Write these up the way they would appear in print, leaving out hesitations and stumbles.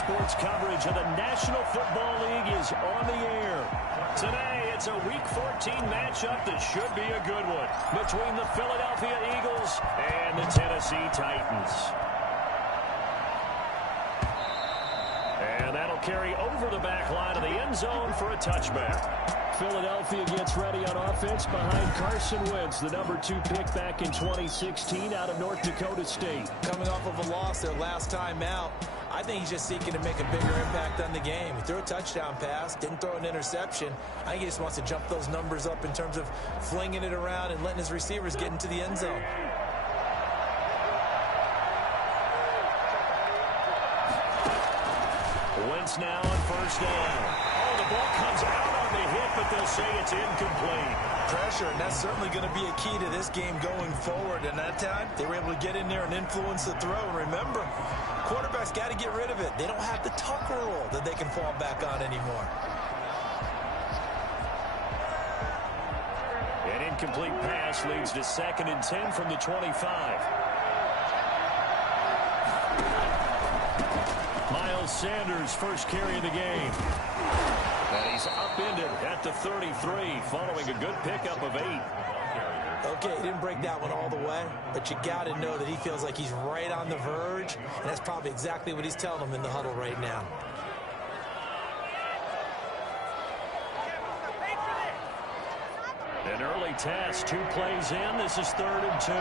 Sports coverage of the National Football League is on the air. Today, it's a Week 14 matchup that should be a good one between the Philadelphia Eagles and the Tennessee Titans. And that'll carry over the back line of the end zone for a touchback. Philadelphia gets ready on offense behind Carson Wentz, the #2 pick back in 2016 out of North Dakota State. Coming off of a loss their last time out, I think he's just seeking to make a bigger impact on the game. He threw a touchdown pass, didn't throw an interception. I think he just wants to jump those numbers up in terms of flinging it around and letting his receivers get into the end zone. Wentz now on first down. Oh, the ball comes out on the hit, but they'll say it's incomplete. Pressure, and that's certainly going to be a key to this game going forward. And that time, they were able to get in there and influence the throw. And remember, quarterbacks got to get rid of it. They don't have the Tucker rule that they can fall back on anymore. An incomplete pass leads to 2nd and 10 from the 25. Miles Sanders, first carry of the game. And he's upended at the 33, following a good pickup of 8. Okay, he didn't break that one all the way, but you got to know that he feels like he's right on the verge, and that's probably exactly what he's telling them in the huddle right now. An early test, 2 plays in. This is 3rd and 2.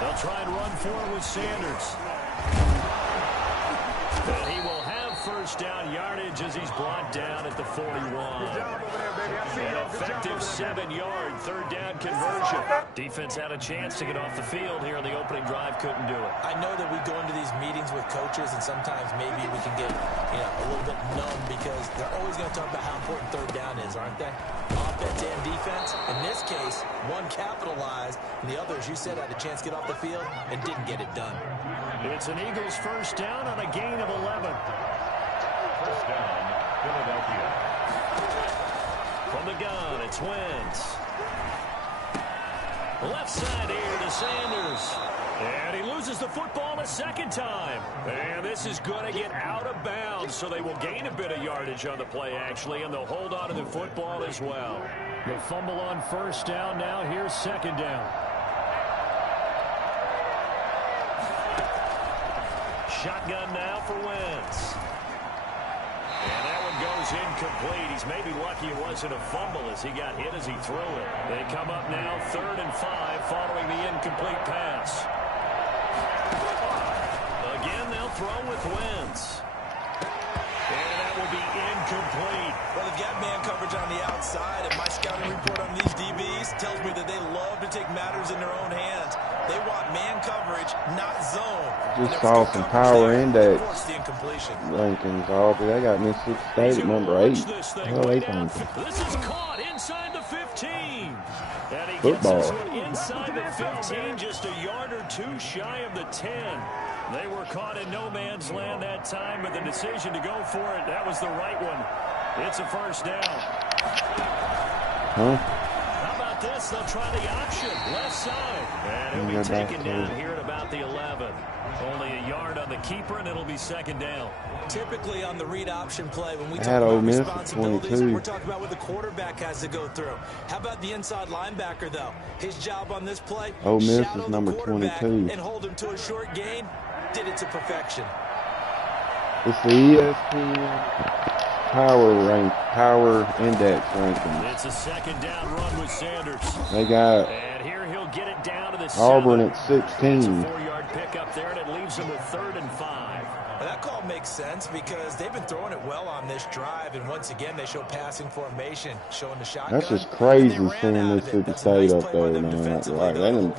They'll try and run forward with Sanders. And he will have first down yardage as he's brought down at the 41. An effective 7-yard 3rd down conversion. Defense had a chance to get off the field here in the opening drive, couldn't do it. I know that we go into these meetings with coaches, and sometimes maybe we can get a little bit numb because they're always going to talk about how important 3rd down is, aren't they? Offense and defense. In this case, one capitalized, and the other, as you said, had a chance to get off the field and didn't get it done. It's an Eagles first down on a gain of 11. First down, Philadelphia. From the gun, it's Wentz. Left side here to Sanders. And he loses the football a 2nd time. And this is going to get out of bounds, so they will gain a bit of yardage on the play, actually, and they'll hold on to the football as well. They fumble on first down now. Here's 2nd down. Shotgun now for Wentz. And that one goes incomplete. He's maybe lucky it wasn't a fumble as he got hit as he threw it. They come up now 3rd and 5 following the incomplete pass. Again, they'll throw with Wentz. And that will be incomplete. Well, they've got man coverage on the outside, and my scouting report on these DBs tells me that they love to take matters in their own hands. They want man coverage, not zone. Just saw some power index rankings. Aubrey, they got Mississippi State at number 8. Hell, they think. This is caught inside the 15. And he Football. gets this one inside the 15, just a yard or 2 shy of the 10. They were caught in no man's land that time, but the decision to go for it, that was the right one. It's a first down. How about this? They'll try the option. Left side. And it'll be taken down here at about the 11. Only a yard on the keeper, and it'll be 2nd down. Typically on the read option play, when we talk about responsibilities, we're talking about what the quarterback has to go through. How about the inside linebacker, though? His job on this play, Ole Miss shadow is number the quarterback 22. and hold him to a short gain. Did it to perfection. It's the ESPN Power Index ranking. It's a 2nd down run with Sanders. They got and here he'll get it down to the Auburn 7. at 16. It's a 4-yard pickup there, and it leaves them with 3rd and 5. Well, that call makes sense because they've been throwing it well on this drive, and once again they show passing formation, showing the shotgun. That's just crazy seeing Mississippi State up there now. Like, they didn't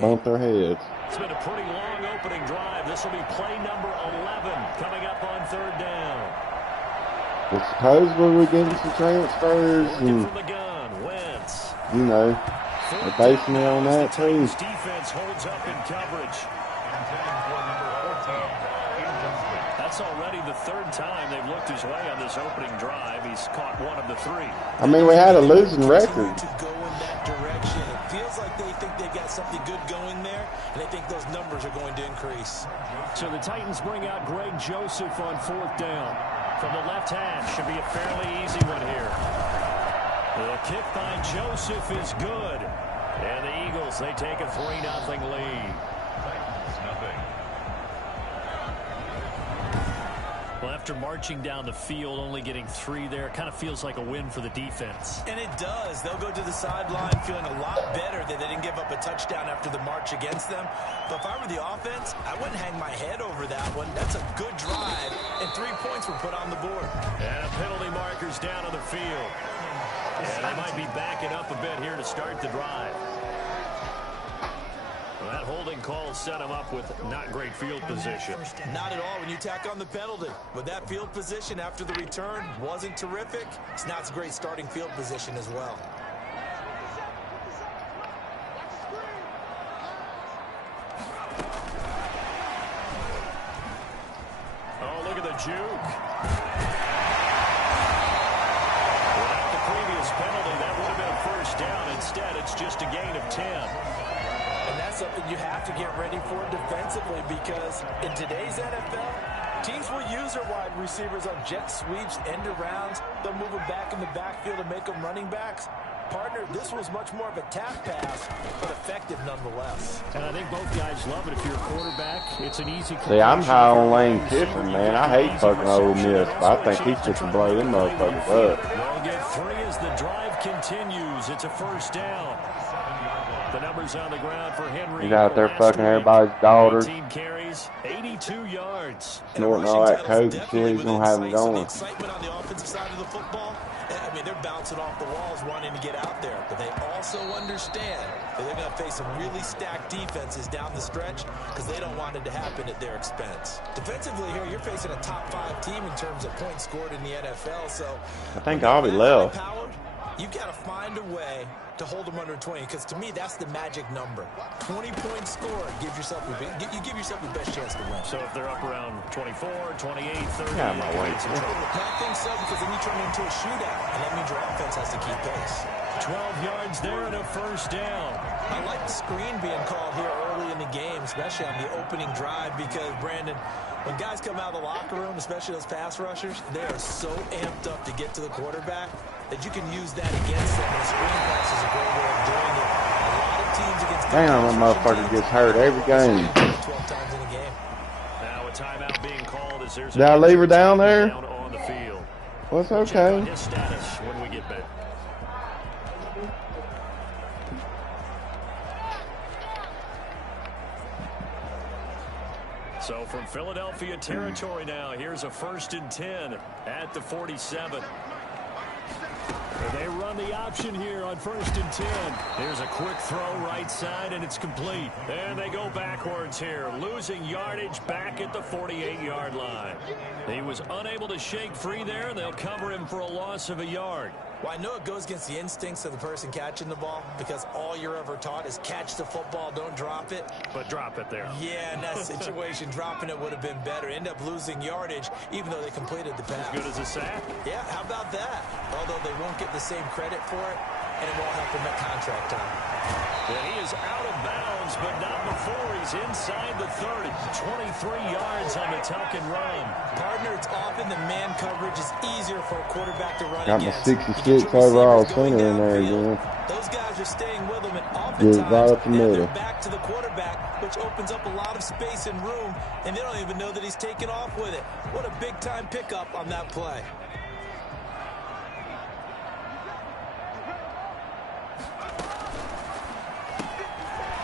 bump their heads. It's been a pretty long opening drive. This will be play number 11 coming up on 3rd down. But supposedly we're getting some transfers and, from the gun, Wentz. you know, they're basing it on that too. Defense holds up in coverage. That's already the 3rd time they've looked his way on this opening drive. He's caught 1 of the 3. I mean, we had a losing record. To go in that direction. It feels like they think they've got something good going there, and they think those numbers are going to increase. So the Titans bring out Greg Joseph on 4th down. From the left hash, should be a fairly easy one here. The kick by Joseph is good. And the Eagles, they take a 3-0 lead. Well, after marching down the field, only getting 3 there, it kind of feels like a win for the defense. And it does. They'll go to the sideline feeling a lot better that they didn't give up a touchdown after the march against them. But if I were the offense, I wouldn't hang my head over that one. That's a good drive, and 3 points were put on the board. And penalty markers down on the field. And they might be backing up a bit here to start the drive. Well, that holding call set him up with not great field position. Not at all when you tack on the penalty. But that field position after the return wasn't terrific. It's not a great starting field position as well. Oh, look at the juke. Without the previous penalty, that would have been a first down. Instead, it's just a gain of 10. And that's something you have to get ready for defensively, because in today's NFL, teams will use their wide receivers on jet sweeps, end arounds. They'll move them back in the backfield and make them running backs. Partner, this was much more of a tap pass, but effective nonetheless. And I think both guys love it. If you're a quarterback, it's an easy. See, I'm high on Lane Kiffin, man. I hate fucking Ole Miss, but I think he's just to blow them motherfuckers up. They'll get 3 as the drive continues. It's a first down. The numbers on the ground for Henry. He's out there fucking everybody's daughter. 18 carries, 82 yards. Snorting all that coke and shit. He's going to have them going. Excitement on the offensive side of the football. I mean, they're bouncing off the walls wanting to get out there. But they also understand that they're going to face some really stacked defenses down the stretch because they don't want it to happen at their expense. Defensively here, you're facing a top 5 team in terms of points scored in the NFL. So I think I'll be left. You've got to find a way to hold them under 20, because to me, that's the magic number. 20 points scored, you give yourself your best chance to win. So if they're up around 24, 28, 30, yeah, my way. I think so, because then you turn it into a shootout, and that means your offense has to keep pace. 12 yards there and a first down. I like the screen being called here early in the game, especially on the opening drive, because, Brandon, when guys come out of the locker room, especially those pass rushers, they are so amped up to get to the quarterback that you can use that against them. And a screen pass is a great way of doing it. A lot of teams against damn, that motherfucker gets hurt every game. 12 times in a game. Now a timeout being called as there's Did I leave her down there? Down on the field. Well, it's okay. His status when we get back. So from Philadelphia territory now, here's a 1st and 10 at the 47. They run the option here on 1st and 10. Here's a quick throw right side, and it's complete. And they go backwards here, losing yardage back at the 48-yard line. He was unable to shake free there, and they'll cover him for a loss of a yard. Well, I know it goes against the instincts of the person catching the ball, because all you're ever taught is catch the football, don't drop it. But drop it there. Yeah, in that situation, dropping it would have been better. End up losing yardage, even though they completed the pass. As good as a sack? Yeah, how about that? Although they won't get the same credit for it, and it won't help them at contract time. And he is out of bounds, but not before he's inside the 30. 23 yards on the tuck and run. Partner, it's often the man coverage is easier for a quarterback to run Got my against. 66 overall center in there again. Those guys are staying with him, and Get oftentimes right up the middle. they're back to the quarterback, which opens up a lot of space and room, and they don't even know that he's taken off with it. What a big-time pickup on that play.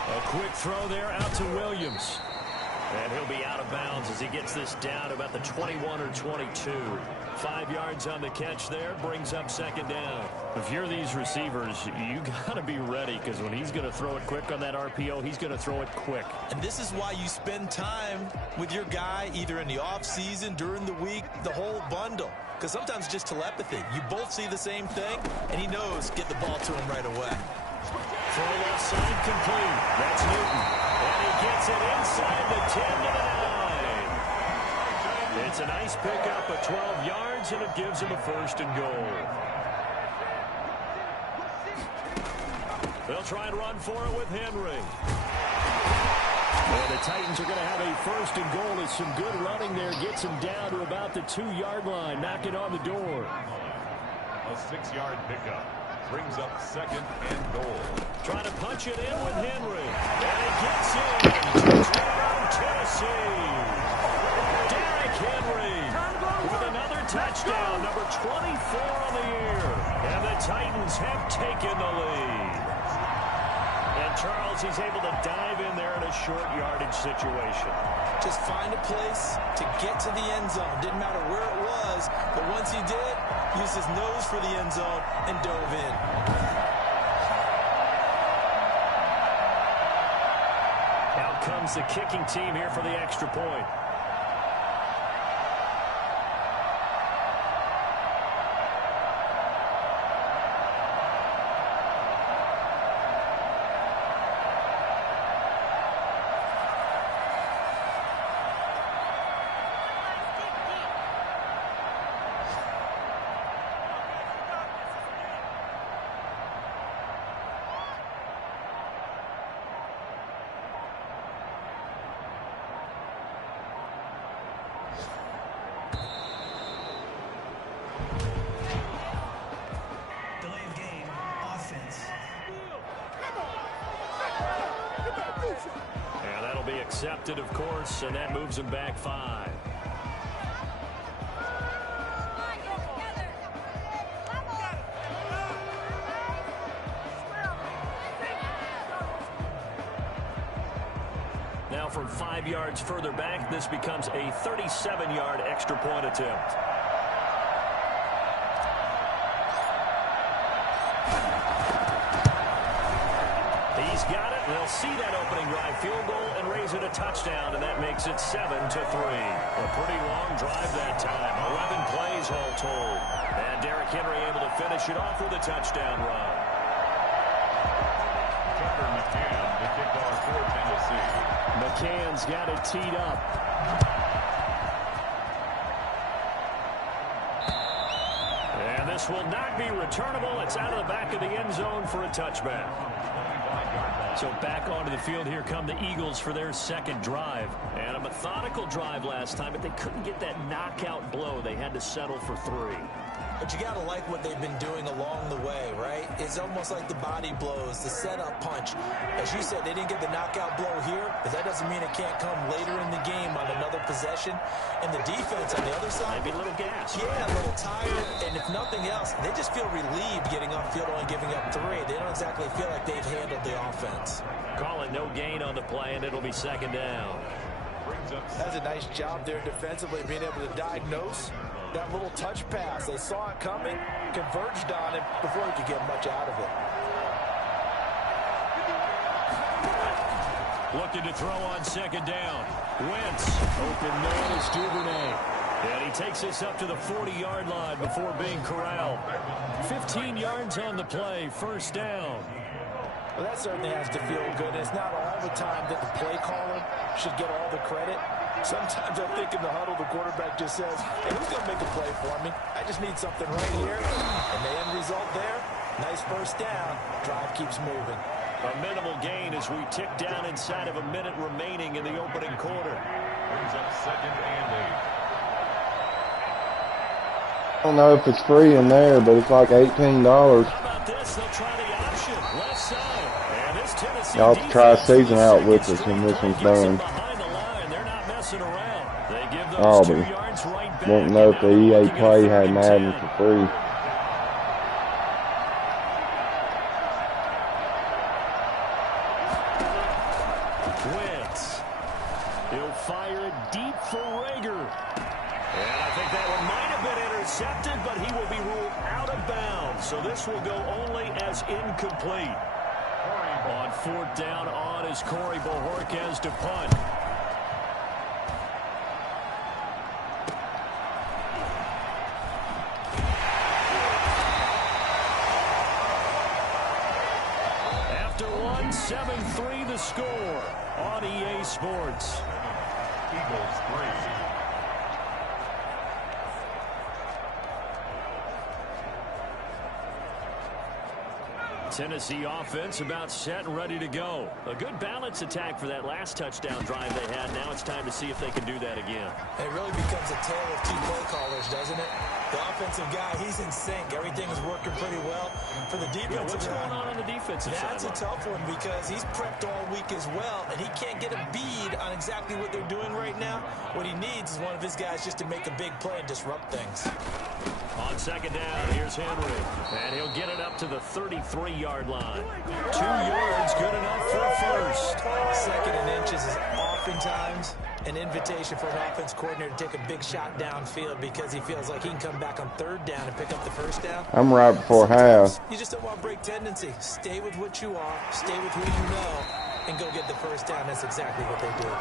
A quick throw there out to Williams. And he'll be out of bounds as he gets this down about the 21 or 22. 5 yards on the catch there, brings up 2nd down. If you're these receivers, you got to be ready, because when he's going to throw it quick on that RPO, he's going to throw it quick. And this is why you spend time with your guy, either in the offseason, during the week, the whole bundle. Because sometimes it's just telepathy. You both see the same thing, and he knows get the ball to him right away. Throw left side complete. That's Newton. And he gets it inside the 10 to the 9. It's a nice pickup of 12 yards, and it gives him a 1st and goal. They'll try and run for it with Henry. the Titans are going to have a first and goal. As some good running there gets him down to about the 2-yard line, knocking on the door. A 6-yard pickup brings up second and goal. Trying to punch it in with Henry. And it gets in. Touchdown, Tennessee. Derrick Henry with another touchdown, number 24 on the year. And the Titans have taken the lead. And Charles, he's able to dive in there in a short yardage situation. Just find a place to get to the end zone. Didn't matter where it was, but once he did, used his nose for the end zone and dove in. Out comes the kicking team here for the extra point. And that'll be accepted, of course, and that moves him back 5. Now from 5 yards further back, this becomes a 37-yard extra point attempt. He's got it. They'll see that opening drive field goal and raise it a touchdown, and that makes it 7-3. A pretty long drive that time. 11 plays all told. And Derrick Henry able to finish it off with a touchdown run. Tucker McCann to kick off for Tennessee. McCann's got it teed up. And this will not be returnable. It's out of the back of the end zone for a touchback. So back onto the field here come the Eagles for their second drive. And a methodical drive last time, but they couldn't get that knockout blow. They had to settle for 3. But you got to like what they've been doing along the way, right? It's almost like the body blows, the setup punch. As you said, they didn't get the knockout blow here, but that doesn't mean it can't come later in the game on another possession. And the defense on the other side, Maybe a little gas. Yeah, a little tired. And if nothing else, they just feel relieved getting upfield, only giving up 3. They don't exactly feel like they've handled the offense. Call it no gain on the play, and it'll be second down. That's a nice job there defensively, being able to diagnose that little touch pass. They saw it coming, converged on it before he could get much out of it. Looking to throw on second down. Wentz, open man is Duvernay. And he takes us up to the 40-yard line before being corralled. 15 yards on the play, first down. Well, that certainly has to feel good. It's not all the time that the play caller should get all the credit. Sometimes I think in the huddle, the quarterback just says, hey, who's going to make a play for me? I just need something right here. And the end result there, nice first down. Drive keeps moving. A minimal gain as we tick down inside of a minute remaining in the opening quarter. Brings up second and 8. I don't know if it's free in there, but it's like $18. How about this? They'll try the option. Left side. And this Tennessee Y'all have to try season out with us when this one's done. Behind the line. They're not messing around. They give those Oh, 2 but yards right back. won't know if the EA Play had Madden for free. Wentz. He'll fire it deep for Rager. And I think that one might have been intercepted, but he will be ruled out of bounds. So this will go only as incomplete. On 4th down on is Corey Bojorquez to punt. After 7-3 the score on EA Sports. Eagles 3. Tennessee offense about set and ready to go. A good balance attack for that last touchdown drive they had. Now it's time to see if they can do that again. It really becomes a tale of two play callers, doesn't it? The offensive guy, he's in sync. Everything is working pretty well. For the defensive what's guy, going on the defensive side? That's a tough one because he's prepped all week as well, and he can't get a bead on exactly what they're doing right now. What he needs is one of his guys just to make a big play and disrupt things. On second down, here's Henry, and he'll get it up to the 33-yard line. 2 yards, good enough for a first. Second and inches is oftentimes an invitation for an offense coordinator to take a big shot downfield because he feels like he can come back on third down and pick up the first down. I'm right before half. You just don't want to break tendency. Stay with what you are, stay with who you know, and go get the first down. That's exactly what they did.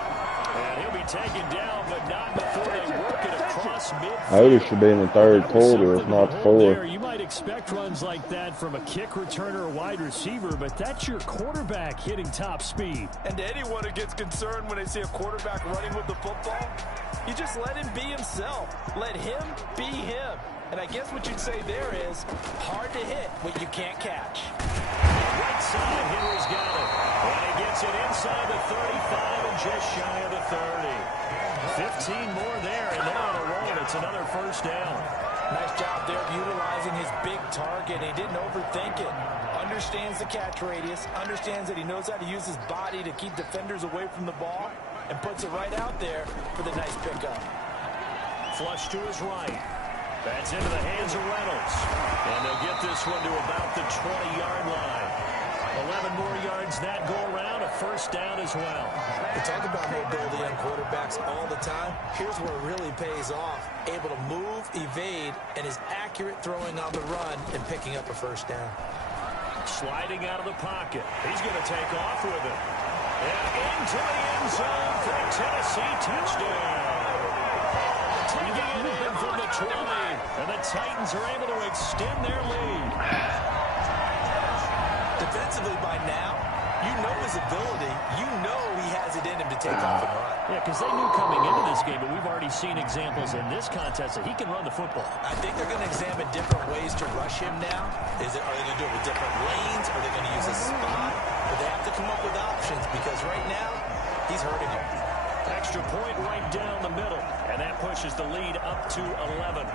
And he'll be taken down, but not before they work it across midfield. I would should be in the third quarter, if not the fourth. You might expect runs like that from a kick returner or wide receiver, but that's your quarterback hitting top speed. And to anyone who gets concerned when they see a quarterback running with the football, you just let him be himself. Let him be him. And I guess what you'd say there is hard to hit what you can't catch. Right side, Henry's got it. And he gets it inside the 35 and just shy of the 30. 15 more there, and they're on a roll. It's another first down. Nice job there of utilizing his big target. He didn't overthink it. Understands the catch radius. Understands that he knows how to use his body to keep defenders away from the ball. And puts it right out there for the nice pickup. Flush to his right. That's into the hands of Reynolds. And they'll get this one to about the 20-yard line. 11 more yards that go around, a first down as well. We talk about mobility on quarterbacks all the time. Here's where it really pays off. Able to move, evade, and is accurate throwing on the run and picking up a first down. Sliding out of the pocket. He's going to take off with it. And into the end zone for a Tennessee touchdown. Taking it in from the 20. And the Titans are able to extend their lead. Defensively by now, you know his ability. You know he has it in him to take off and run. Yeah, because they knew coming into this game, but we've already seen examples in this contest that he can run the football. I think they're going to examine different ways to rush him now. Are they going to do it with different lanes? Are they going to use a spot? But they have to come up with options because right now, he's hurting him. Extra point right down the middle. And that pushes the lead up to 11.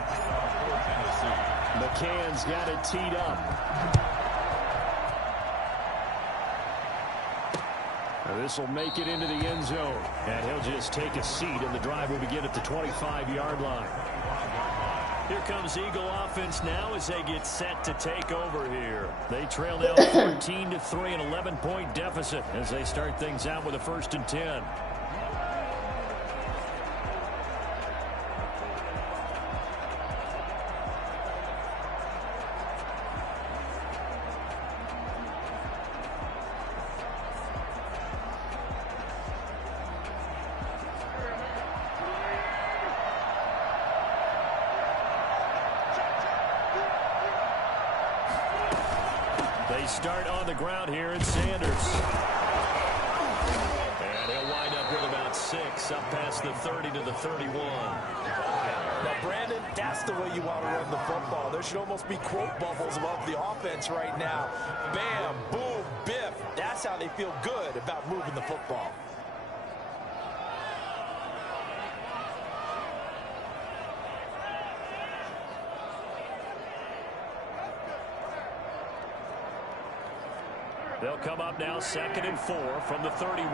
McCann's got it teed up. This will make it into the end zone. And he'll just take a seat, and the drive will begin at the 25-yard line. Here comes Eagle offense now as they get set to take over here. They trail now 14-3, an 11-point deficit as they start things out with a 1st and 10. They start on the ground here in Sanders. And he'll wind up with about 6 up past the 30 to the 31. Now, Brandon, that's the way you want to run the football. There should almost be quote bubbles above the offense right now. Bam, boom, biff. That's how they feel good about moving the football. They'll come up now 2nd and 4 from the 31.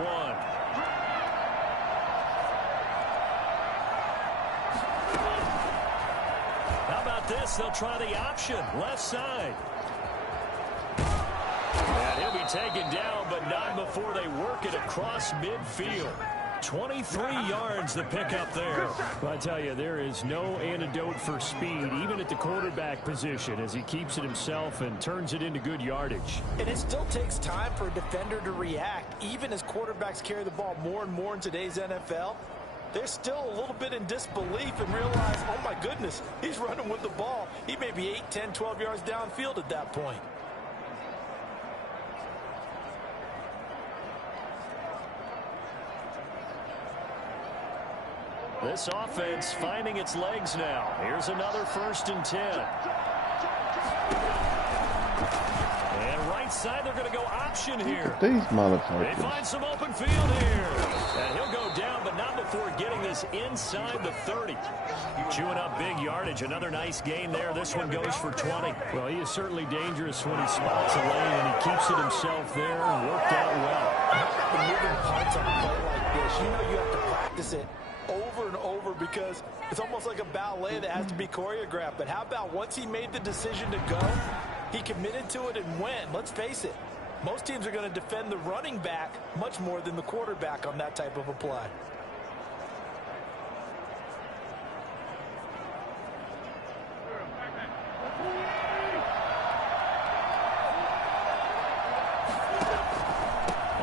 How about this? They'll try the option, left side. And he'll be taken down, but not before they work it across midfield. 23 yards the pickup there. Well, I tell you, there is no antidote for speed, even at the quarterback position, as he keeps it himself and turns it into good yardage. And it still takes time for a defender to react. Even as quarterbacks carry the ball more and more in today's NFL, they're still a little bit in disbelief and realize, oh my goodness, he's running with the ball. He may be 8, 10, 12 yards downfield at that point. This offense finding its legs now. Here's another 1st and 10. And right outside. They're going to go option here. These They motherfuckers. find some open field here. And he'll go down, but not before getting this inside the 30. Chewing up big yardage. Another nice gain there. This one goes for 20. Well, he is certainly dangerous when he spots a lane, and he keeps it himself there and worked out well. The moving parts on a play like this, you know you have to practice it over and over because it's almost like a ballet that has to be choreographed. But how about once he made the decision to go, he committed to it and went. Let's face it, most teams are going to defend the running back much more than the quarterback on that type of a play.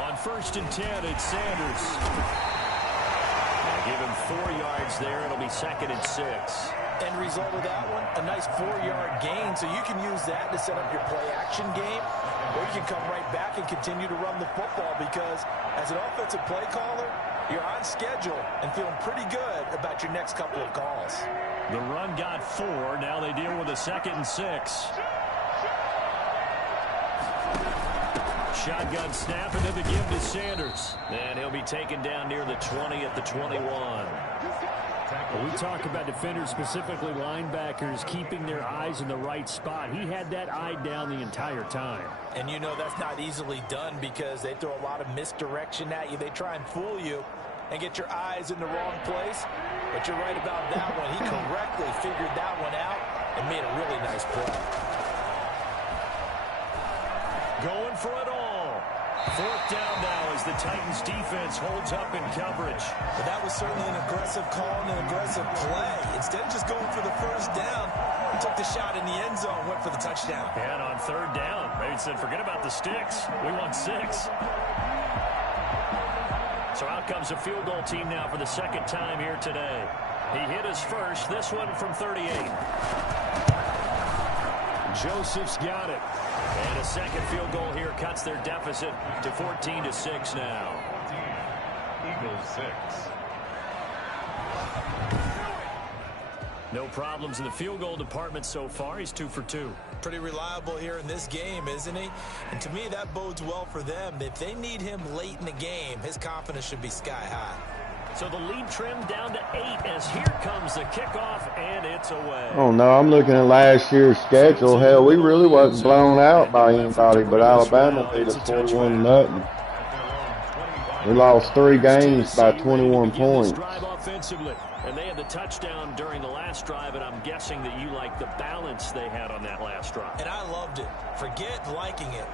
On 1st and 10, it's Sanders. Give him 4 yards there. It'll be 2nd and 6. End result of that one, a nice 4-yard gain. So you can use that to set up your play-action game, or you can come right back and continue to run the football because as an offensive play caller, you're on schedule and feeling pretty good about your next couple of calls. The run got 4. Now they deal with a 2nd and 6. Shotgun snap, and then the give to Sanders. And he'll be taken down near the 20 at the 21. When we talk about defenders, specifically linebackers, keeping their eyes in the right spot. He had that eye down the entire time. And you know that's not easily done because they throw a lot of misdirection at you. They try and fool you and get your eyes in the wrong place. But you're right about that one. He correctly figured that one out and made a really nice play. Going for it all. 4th down now as the Titans defense holds up in coverage. But that was certainly an aggressive call and an aggressive play. Instead of just going for the 1st down, he took the shot in the end zone, went for the touchdown. And on 3rd down, maybe said, forget about the sticks. We want 6. So out comes a field goal team now for the 2nd time here today. He hit his first, this one from 38. Joseph's got it. And a 2nd field goal here cuts their deficit to 14-6 now. Eagles 6. No problems in the field goal department so far. He's 2 for 2. Pretty reliable here in this game, isn't he? And to me, that bodes well for them. If they need him late in the game, his confidence should be sky high. So the lead trimmed down to 8 as here comes the kickoff, and it's away. Oh, no, I'm looking at last year's schedule. Hell, we really wasn't blown out by anybody, but Alabama beat us 41-0. We lost 3 games by 21 points. Drive offensively, and they had the touchdown during the last drive, and I'm guessing that you like the balance they had on that last drive. And I loved it. Forget liking it.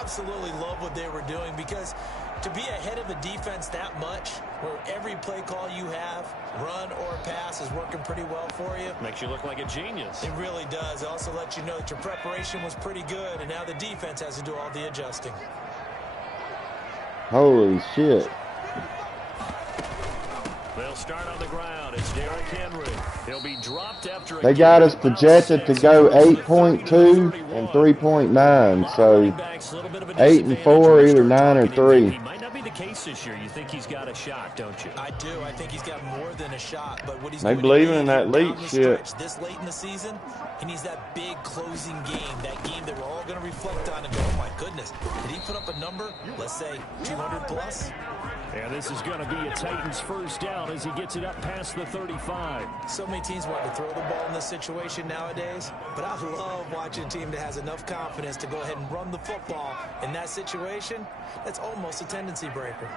Absolutely love what they were doing because to be ahead of a defense that much, where every play call you have, run or pass, is working pretty well for you. Makes you look like a genius. It really does. It also lets you know that your preparation was pretty good, and now the defense has to do all the adjusting. Holy shit. They'll start on the ground. It's Derrick Henry. He'll be dropped after They got us projected to go 8.2 and 3.9, so 8 and 4, either 9 or 3. He might not be the case this year. You think he's got a shot, don't you? I do. I think he's got more than a shot. But what he's They going believing to in that down lead the shit. stretch, this late in the season, he needs that big closing game, that game that we're all going to reflect on and go, oh my goodness, did he put up a number, let's say 200 plus? And this is going to be a Titans 1st down as he gets it up past the 35. So many teams want to throw the ball in this situation nowadays, but I love watching a team that has enough confidence to go ahead and run the football. In that situation, that's almost a tendency breaker.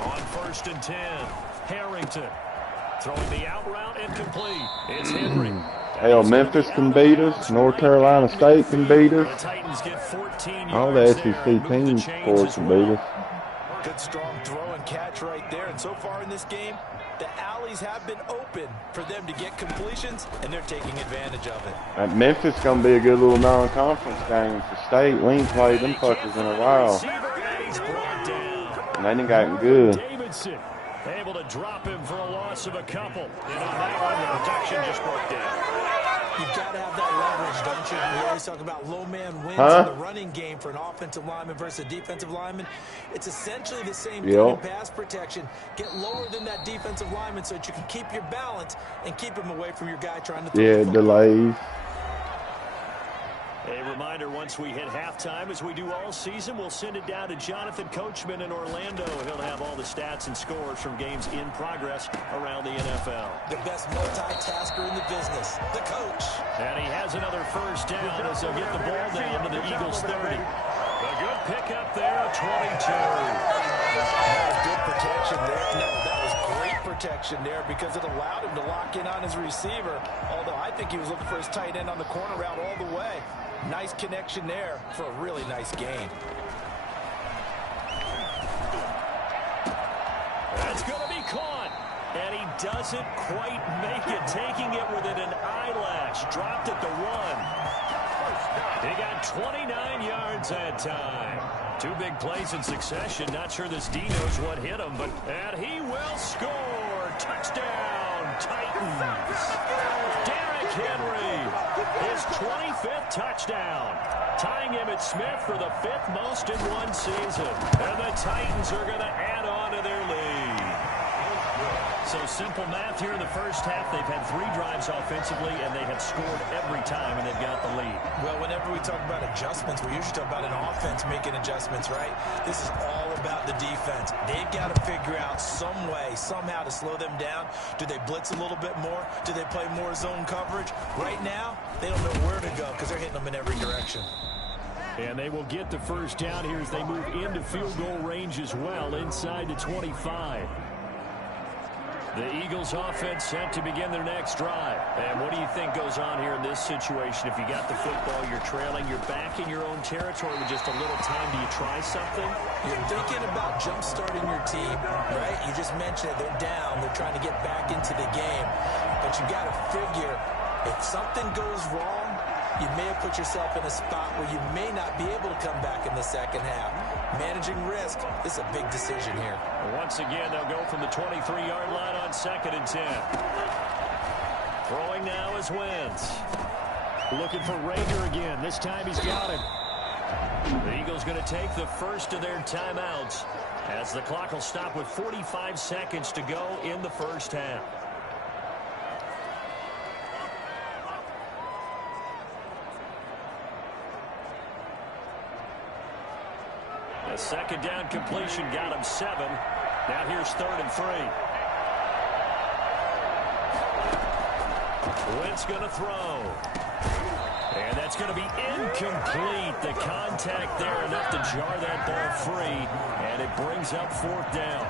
On 1st and 10, Harrington throwing the out route and complete. It's Henry. Hell, Memphis can beat us. North Carolina State can beat us. The Titans get 14 All the yards SEC there and move the teams, chains of course, as can well. beat us. Good strong throw and catch right there. And so far in this game, the alleys have been open for them to get completions, and they're taking advantage of it. That Memphis gonna be a good little non-conference game for State. We ain't played them fuckers in a while. Receiver, and he's brought down. And they done gotten good. Davidson. Able to drop him for a loss of a couple. And on that one, the protection just broke down. You've got to have that leverage, don't you? We always talk about low man wins in the running game for an offensive lineman versus a defensive lineman. It's essentially the same thing in pass protection. Get lower than that defensive lineman so that you can keep your balance and keep him away from your guy trying to throw the football. Delays. reminder, once we hit halftime, as we do all season, we'll send it down to Jonathan Coachman in Orlando. He'll have all the stats and scores from games in progress around the NFL. The best multitasker in the business, the coach. And he has another first down as they'll get the ball down to the Eagles 30. A good pickup there, 22. That was good protection there. No, that was great protection there because it allowed him to lock in on his receiver. Although I think he was looking for his tight end on the corner route all the way. Nice connection there for a really nice gain. That's going to be caught. And he doesn't quite make it, taking it within an eyelash. Dropped at the 1. He got 29 yards that time. 2 big plays in succession. Not sure this D knows what hit him, and he will score. Touchdown, Titans. Derrick Henry, his 25th touchdown, tying Emmitt Smith for the 5th most in one season. And the Titans are going to add on to their lead. So simple math here in the first half. They've had 3 drives offensively, and they have scored every time, and they've got the lead. Well, whenever we talk about adjustments, we usually talk about an offense making adjustments, right? This is all about the defense. They've got to figure out some way, somehow to slow them down. Do they blitz a little bit more? Do they play more zone coverage? Right now, they don't know where to go because they're hitting them in every direction. And they will get the first down here as they move into field goal range as well, inside the 25. The Eagles offense set to begin their next drive. And what do you think goes on here in this situation? If you got the football, you're trailing, you're back in your own territory with just a little time. Do you try something? You're thinking about jump-starting your team, right? You just mentioned it. They're down. They're trying to get back into the game. But you got to figure, if something goes wrong, you may have put yourself in a spot where you may not be able to come back in the second half. Managing risk is a big decision here. Once again, they'll go from the 23-yard line on 2nd and 10. Throwing now is Wentz. Looking for Rager again. This time he's got it. The Eagles going to take the first of their timeouts as the clock will stop with 45 seconds to go in the first half. A second down completion got him 7. Now here's 3rd and 3. Wentz going to throw. And that's going to be incomplete. The contact there enough to jar that ball free. And it brings up 4th down.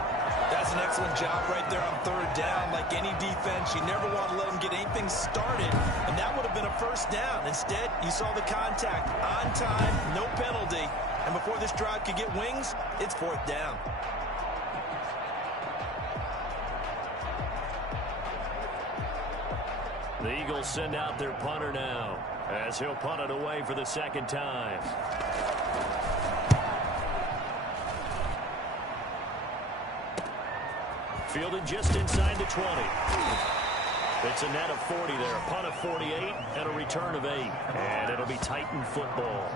That's an excellent job right there on 3rd down. Like any defense, you never want to let them get anything started. And that would have been a first down. Instead, you saw the contact on time, no penalty. And before this drive could get wings, it's 4th down. The Eagles send out their punter now as he'll punt it away for the 2nd time. Fielded just inside the 20. It's a net of 40 there. A punt of 48 and a return of 8. And it'll be Titan football.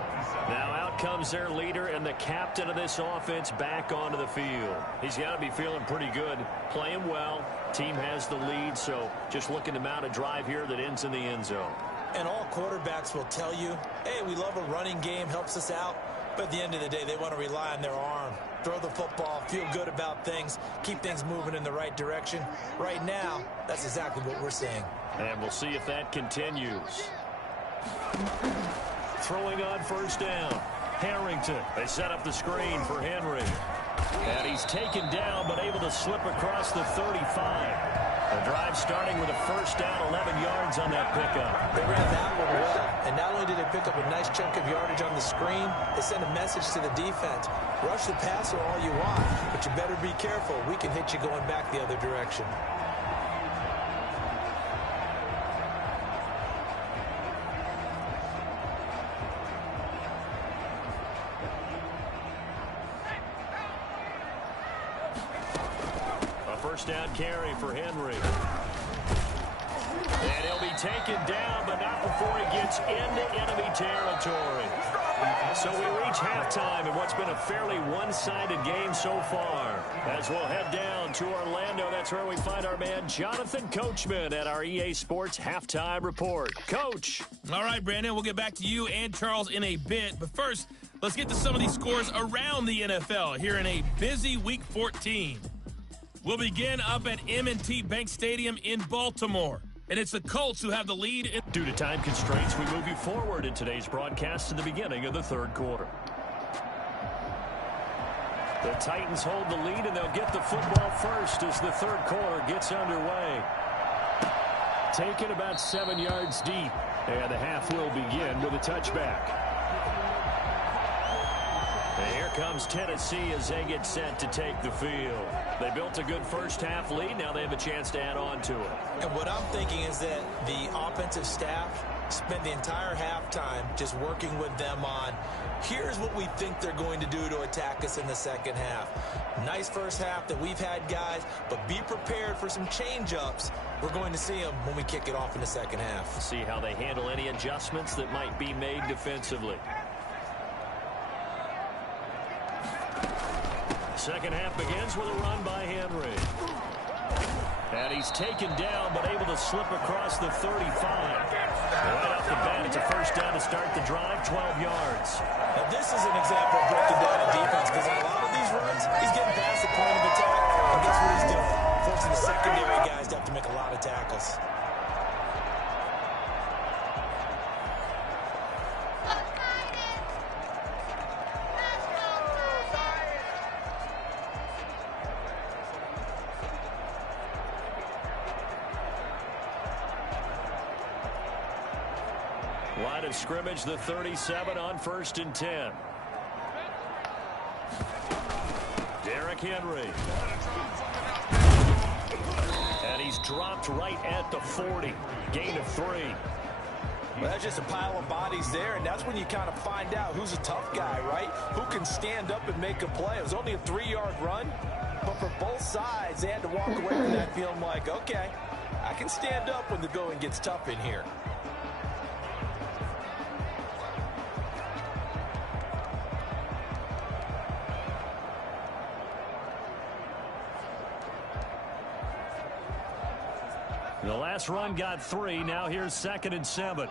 Now out comes their leader and the captain of this offense back onto the field. He's got to be feeling pretty good, playing well. Team has the lead, so just looking to mount a drive here that ends in the end zone. And all quarterbacks will tell you, hey, we love a running game, helps us out. But at the end of the day, they want to rely on their arm. Throw the football, feel good about things, keep things moving in the right direction. Right now, that's exactly what we're seeing. And we'll see if that continues. Throwing on 1st down. Harrington. They set up the screen for Henry. And he's taken down, but able to slip across the 35. The drive starting with a 1st down, 11 yards on that pickup. They ran that one well. And not only did they pick up a nice chunk of yardage on the screen, they sent a message to the defense. Rush the passer all you want, but you better be careful. We can hit you going back the other direction. A 1st down carry for Henry. And he'll be taken down, but not before he gets into enemy territory. So we reach halftime in what's been a fairly one-sided game so far. As we'll head down to Orlando, that's where we find our man Jonathan Coachman at our EA Sports Halftime Report. Coach. All right, Brandon, we'll get back to you and Charles in a bit. But first, let's get to some of these scores around the NFL here in a busy Week 14. We'll begin up at M&T Bank Stadium in Baltimore. And it's the Colts who have the lead. Due to time constraints, we move you forward in today's broadcast to the beginning of the third quarter. The Titans hold the lead, and they'll get the football first as the third quarter gets underway. Taken about 7 yards deep, and the half will begin with a touchback. And here comes Tennessee as they get set to take the field. They built a good first-half lead. Now they have a chance to add on to it. And what I'm thinking is that the offensive staff spent the entire halftime just working with them on, here's what we think they're going to do to attack us in the second half. Nice first half that we've had, guys, but be prepared for some change-ups. We're going to see them when we kick it off in the second half. See how they handle any adjustments that might be made defensively. Second half begins with a run by Henry. And he's taken down, but able to slip across the 35. Right off the bat, it's a first down to start the drive, 12 yards. Now, this is an example of breaking down a defense, because on a lot of these runs, he's getting past the point of attack. And guess what he's doing? Forcing the secondary guys to have to make a lot of tackles. Line of scrimmage, the 37 on 1st and 10. Derrick Henry. And he's dropped right at the 40. Gain of 3. Well, that's just a pile of bodies there, and that's when you kind of find out who's a tough guy, right? Who can stand up and make a play. It was only a 3-yard run, but for both sides, they had to walk away from that feeling like, okay, I can stand up when the going gets tough in here. The last run got 3. Now here's 2nd and 7.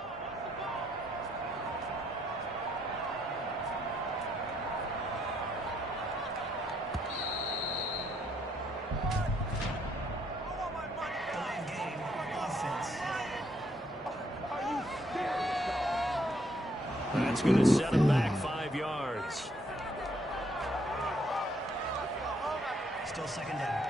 That's going to set him back 5 yards. Still 2nd down.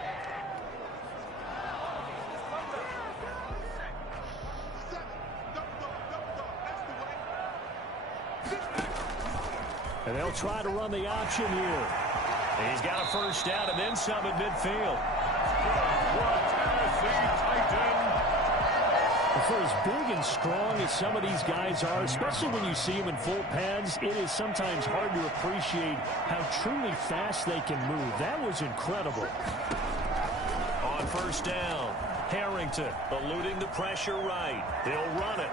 And they'll try to run the option here. He's got a first down and then some at midfield. For as big and strong as some of these guys are, especially when you see them in full pads, it is sometimes hard to appreciate how truly fast they can move. That was incredible. On first down, Harrington eluding the pressure right. They'll run it.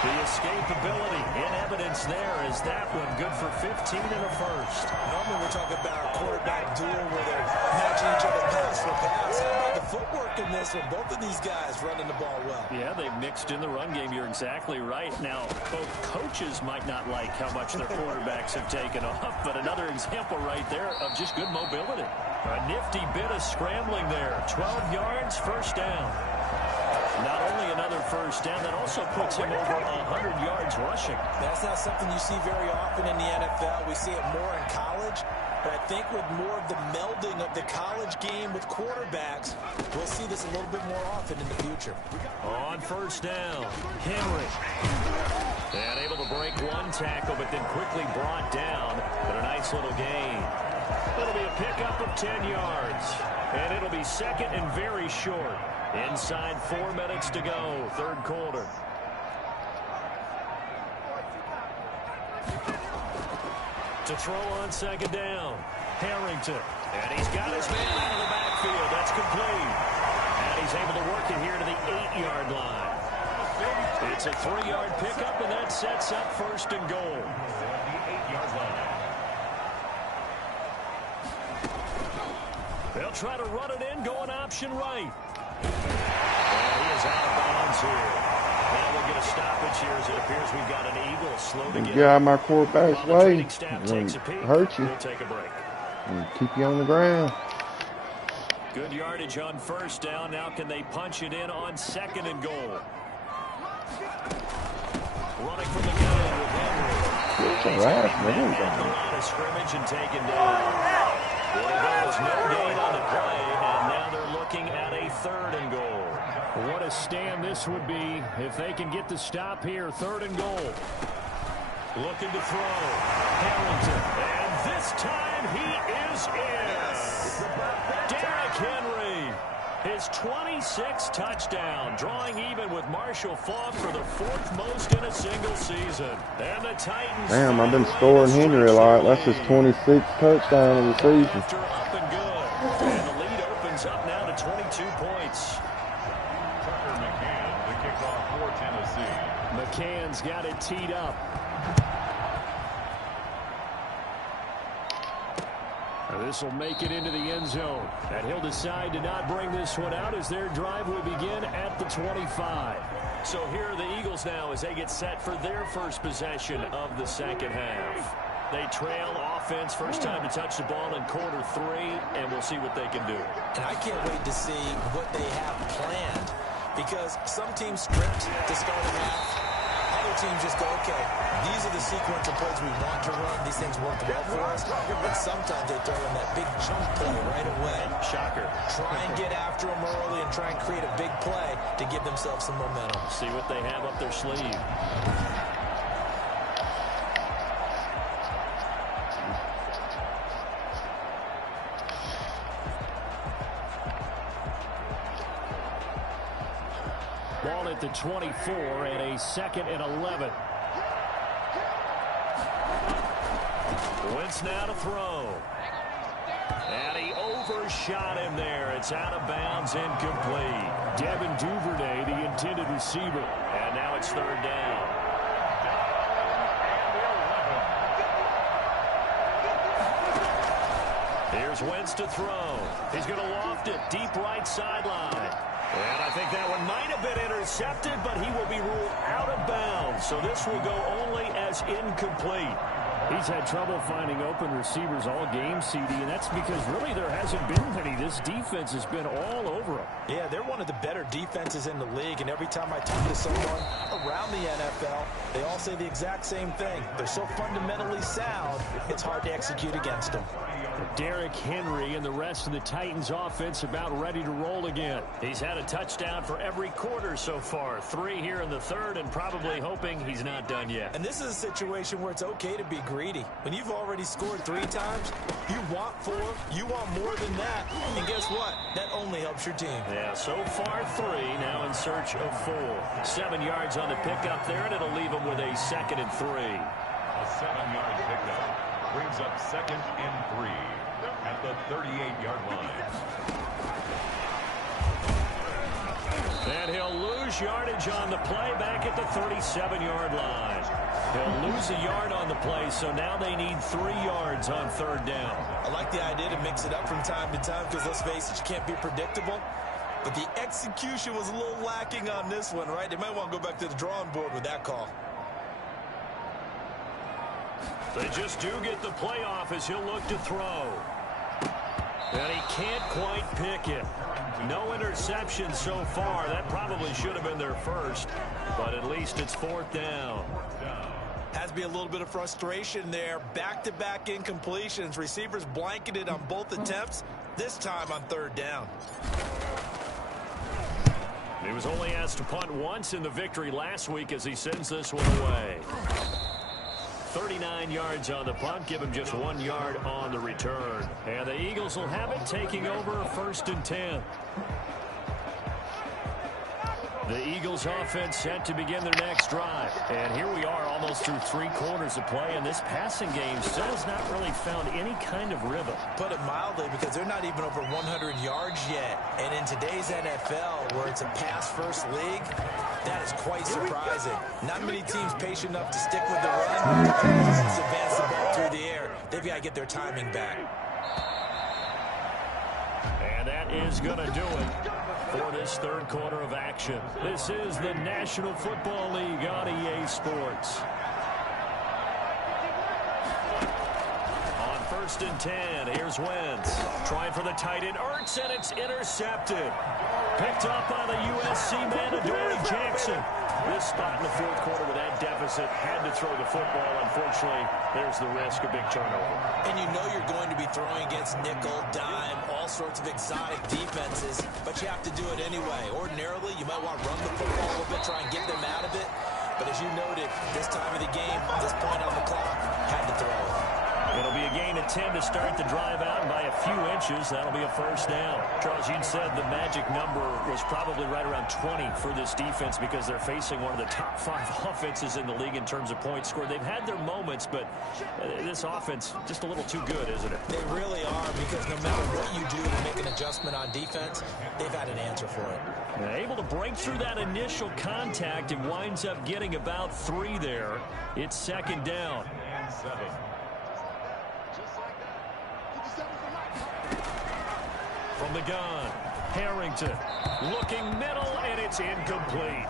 The escapability in evidence there is that one good for 15 and a first. Normally we're talking about a quarterback duel where they're matching each other pass for pass. How about the footwork in this one? Both of these guys running the ball well. Yeah, they've mixed in the run game. You're exactly right. Now, both coaches might not like how much their quarterbacks have taken off, but another example right there of just good mobility. A nifty bit of scrambling there. 12 yards, first down. Not only another first down, that also puts him over 100 yards rushing. That's not something you see very often in the NFL. We see it more in college. But I think with more of the melding of the college game with quarterbacks, we'll see this a little bit more often in the future. On first down, Henry. And able to break one tackle, but then quickly brought down. But a nice little gain. It'll be a pickup of 10 yards. And it'll be second and very short. Inside 4 minutes to go, third quarter. To throw on second down, Harrington. And he's got his man out of the backfield. That's complete. And he's able to work it here to the 8-yard line. It's a 3-yard pickup, and that sets up 1st and goal. At the 8-yard line. They'll try to run it in, going option right. And he is out of bounds here. Now we'll get a stoppage here as it appears we've got an Eagle slow to get out of my quarterback's way. Hurt you. We'll take a break. And keep you on the ground. Good yardage on 1st down. Now can they punch it in on 2nd and goal? Running from the gun with Henry. It's all right, At the line of scrimmage and taken down. Well, there was no gain on the play, and now they're looking at a 3rd and goal. What a stand this would be if they can get the stop here. 3rd and goal. Looking to throw. Harrington. And this time he is in. Derrick Henry. His 26th touchdown, drawing even with Marshall Faulk for the 4th most in a single season. And the Titans. Damn, I've been scoring Henry a lot. That's his 26th touchdown of the season. After up and good. And the lead opens up now to 22 points. Tucker McCann, the kickoff for Tennessee. McCann's got it teed up. This will make it into the end zone. And he'll decide to not bring this one out as their drive will begin at the 25. So here are the Eagles now as they get set for their first possession of the 2nd half. They trail offense, first time to touch the ball in quarter 3, and we'll see what they can do. And I can't wait to see what they have planned, because some teams script to start a half. Other teams just go, okay, these are the sequence of plays we want to run. These things work well for us. But sometimes they throw in that big chunk play right away. Shocker. Try and get after them early and try and create a big play to give themselves some momentum. See what they have up their sleeve. Ball at the 24 and a 2nd and 11. Wentz now to throw. And he overshot him there. It's out of bounds, incomplete. Devin Duvernay, the intended receiver. And now it's 3rd down. Here's Wentz to throw. He's going to loft it deep right sideline. And I think that one might have been intercepted, but he will be ruled out of bounds. So this will go only as incomplete. He's had trouble finding open receivers all game, CD, and that's because really there hasn't been many. This defense has been all over him. Yeah, they're one of the better defenses in the league, and every time I talk to someone around the NFL, they all say the exact same thing. They're so fundamentally sound, it's hard to execute against them. Derrick Henry and the rest of the Titans offense about ready to roll again. He's had a touchdown for every quarter so far. 3 here in the 3rd, and probably hoping he's not done yet. And this is a situation where it's okay to be greedy. When you've already scored 3 times, you want 4, you want more than that. And guess what? That only helps your team. Yeah, so far 3, now in search of 4. 7 yards on the pickup there, and it'll leave him with a 2nd and 3. A 7-yard pickup brings up 2nd and 3 at the 38-yard line. And he'll lose yardage on the play back at the 37-yard line. He'll lose a yard on the play, so now they need 3 yards on 3rd down. I like the idea to mix it up from time to time because, let's face it, you can't be predictable. But the execution was a little lacking on this one, right? They might want to go back to the drawing board with that call. They just do get the play off as he'll look to throw. And he can't quite pick it. No interception so far. That probably should have been their first, but at least it's 4th down. Has to be a little bit of frustration there. Back-to-back incompletions. Receivers blanketed on both attempts, this time on 3rd down. He was only asked to punt once in the victory last week as he sends this one away. 39 yards on the punt, give him just 1 yard on the return. And the Eagles will have it, taking over 1st and 10. The Eagles offense set to begin their next drive. And here we are almost through 3 quarters of play, and this passing game still has not really found any kind of rhythm. Put it mildly, because they're not even over 100 yards yet. And in today's NFL, where it's a pass-first league, That is quite surprising. Not many teams patient enough to stick with the run. Just advance the ball through the air. They've got to get their timing back. And that is going to do it for this third quarter of action. This is the National Football League on EA Sports. On 1st and 10, here's Wentz. Trying for the tight end, Ertz, and it's intercepted. Picked up by the USC man, Adoree Jackson. This spot in the fourth quarter with that deficit, had to throw the football. Unfortunately, there's the risk of big turnover. And you know you're going to be throwing against nickel, dime, all sorts of exotic defenses, but you have to do it anyway. Ordinarily, you might want to run the football a little bit, try and get them out of it. But as you noted, this time of the game, this point on the clock, had to throw it. It'll be a gain of 10 to start the drive out, and by a few inches, that'll be a first down. Charles, you said the magic number was probably right around 20 for this defense because they're facing one of the top 5 offenses in the league in terms of points scored. They've had their moments, but this offense just a little too good, isn't it? They really are, because no matter what you do to make an adjustment on defense, they've had an answer for it. Able to break through that initial contact and winds up getting about 3 there. It's second down. And 7. From the gun, Harrington looking middle, and it's incomplete.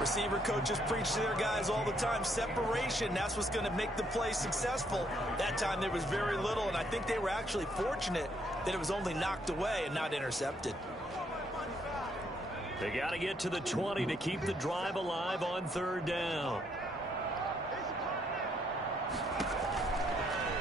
Receiver coaches preach to their guys all the time. Separation, that's what's going to make the play successful. That time there was very little, and I think they were actually fortunate that it was only knocked away and not intercepted. They got to get to the 20 to keep the drive alive on 3rd down.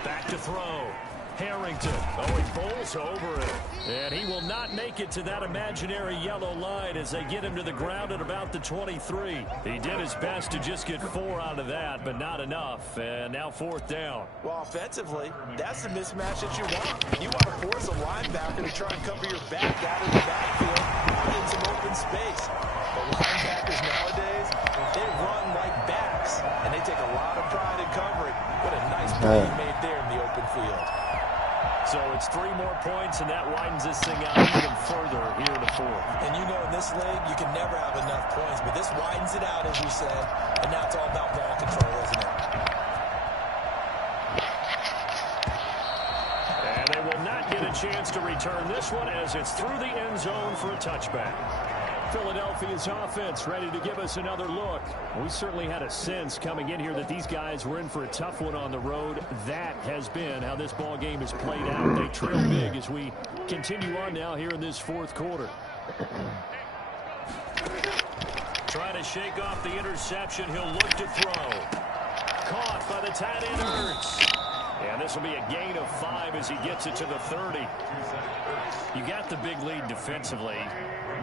Back to throw. Harrington. Oh, he bowls over it. And he will not make it to that imaginary yellow line as they get him to the ground at about the 23. He did his best to just get 4 out of that, but not enough. And now 4th down. Well, offensively, that's the mismatch that you want. You want to force a linebacker to try and cover your back out of the backfield, out in some open space. But linebackers nowadays, they run like backs, and they take a lot of pride in covering. What a nice play he made there in the open field. So it's 3 more points, and that widens this thing out even further here in the 4th. And you know, in this league, you can never have enough points, but this widens it out, as you said, and now it's all about ball control, isn't it? And they will not get a chance to return this one as it's through the end zone for a touchback. Philadelphia's offense ready to give us another look. We certainly had a sense coming in here that these guys were in for a tough one on the road. That has been how this ball game has played out. They trail big as we continue on now here in this 4th quarter. Trying to shake off the interception. He'll look to throw. Caught by the tight end Ertz. And this will be a gain of 5 as he gets it to the 30. You got the big lead defensively.